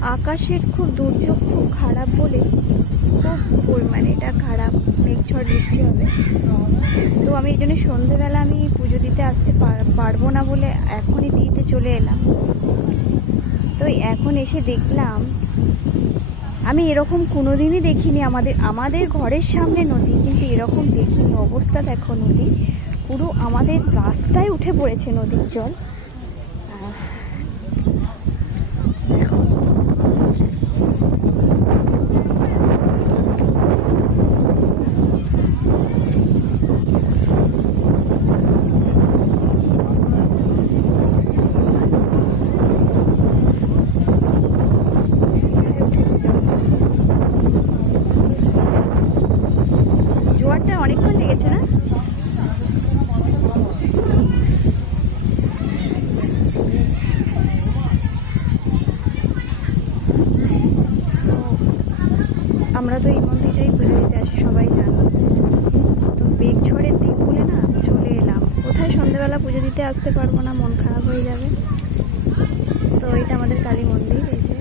আকাশের খুব দুর্যোগ, খুব খারাপ বলে খুব পরিমাণে এটা খারাপ মেঘ ঝড় বৃষ্টি হবে। তো আমি এই জন্য সন্ধেবেলা আমি পুজো দিতে আসতে পার- পারব না বলে এখনই দিতে চলে এলাম। তো এখন এসে দেখলাম, আমি এরকম কোনোদিনই দেখিনি আমাদের আমাদের ঘরের সামনে নদী, কিন্তু এরকম দেখিনি। অবস্থা দেখো নদী, পুরো আমাদের রাস্তায় উঠে পড়েছে নদীর জল আহ, দেখো উঠেছে জল। জোয়ারটা অনেকক্ষণ লেগেছে না তো আমরা তো এই মন্দিরটাই পুজো দিতে আসি, সবাই জানো। তো বেগ ঝড়ের দিন বলে না চলে এলাম। কোথায় সন্ধ্যেবেলা পুজো দিতে আসতে পারব না, মন খারাপ হয়ে যাবে। তো এটা আমাদের কালী মন্দির, এই যে।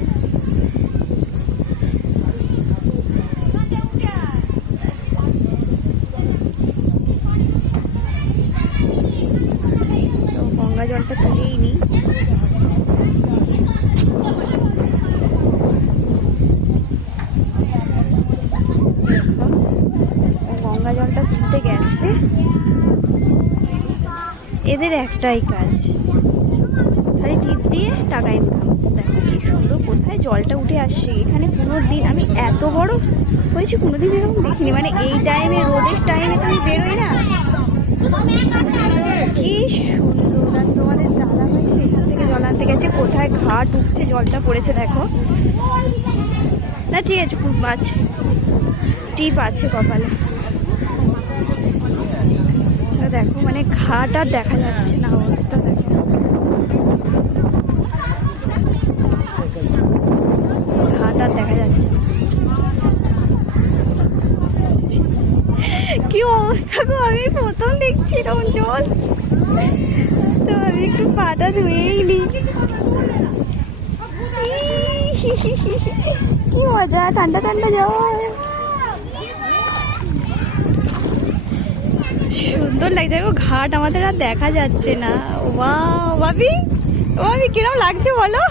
জলটা তুলেই নিই দেখো, ও গঙ্গা জলটা গেছে এদের একটাই কাজ। খালি টিপ দিয়ে টাকা ইনকাম দেখো কি সুন্দর, কোথায় জলটা উঠে আসছে? এখানে কোনো দিন আমি এত বড় হয়েছি, কোনোদিন এরকম দেখিনি। মানে এই টাইমে রোদের টাইমে তুমি বেরোই না। কি সুন্দর। তোমাদের দাদা ভাই সেখান থেকে জল আনতে গেছে। কোথায় ঘাট উঠছে জলটা পড়েছে, দেখো। না, ঠিক আছে, খুব আছে। টিপ আছে কপালে। তো দেখো মানে ঘাট দেখা যাচ্ছে না অবস্থা, দেখো। ঘাট দেখা যাচ্ছে। কি অবস্থা গো, আমি প্রথম দেখছি এরকম জল। তো আমি একটু পাটা ধুয়েই নি কি মজা, ঠান্ডা ঠান্ডা জল। সুন্দর লাগছে। গো ঘাট আমাদের আর দেখা যাচ্ছে না। ওয়া বাবি ও বাবি কিরম লাগছে বলো?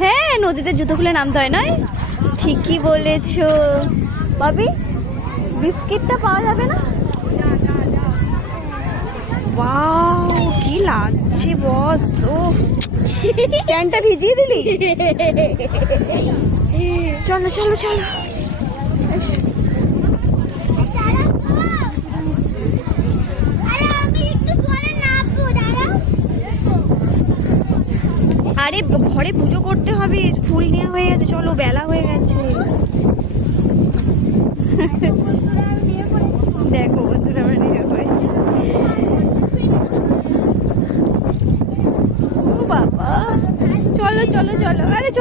হয়, নদীতে জুতো খুলে নামতে হয়, নয়? ঠিকই বলেছ। বাবি বিস্কিটটা পাওয়া যাবে না? ওয়াও, কি লাগছে, বস, ও। প্যান্টটা ভিজিয়ে দিলি? চলো চলো চলো। ঘরে পুজো করতে হবে, ফুল নেওয়া হয়ে গেছে, চলো বেলা হয়ে গেছে। দেখো বন্ধুরা আমরা নিয়ে করেছি ও বাবা। চলো চলো চলো। আরে চলো।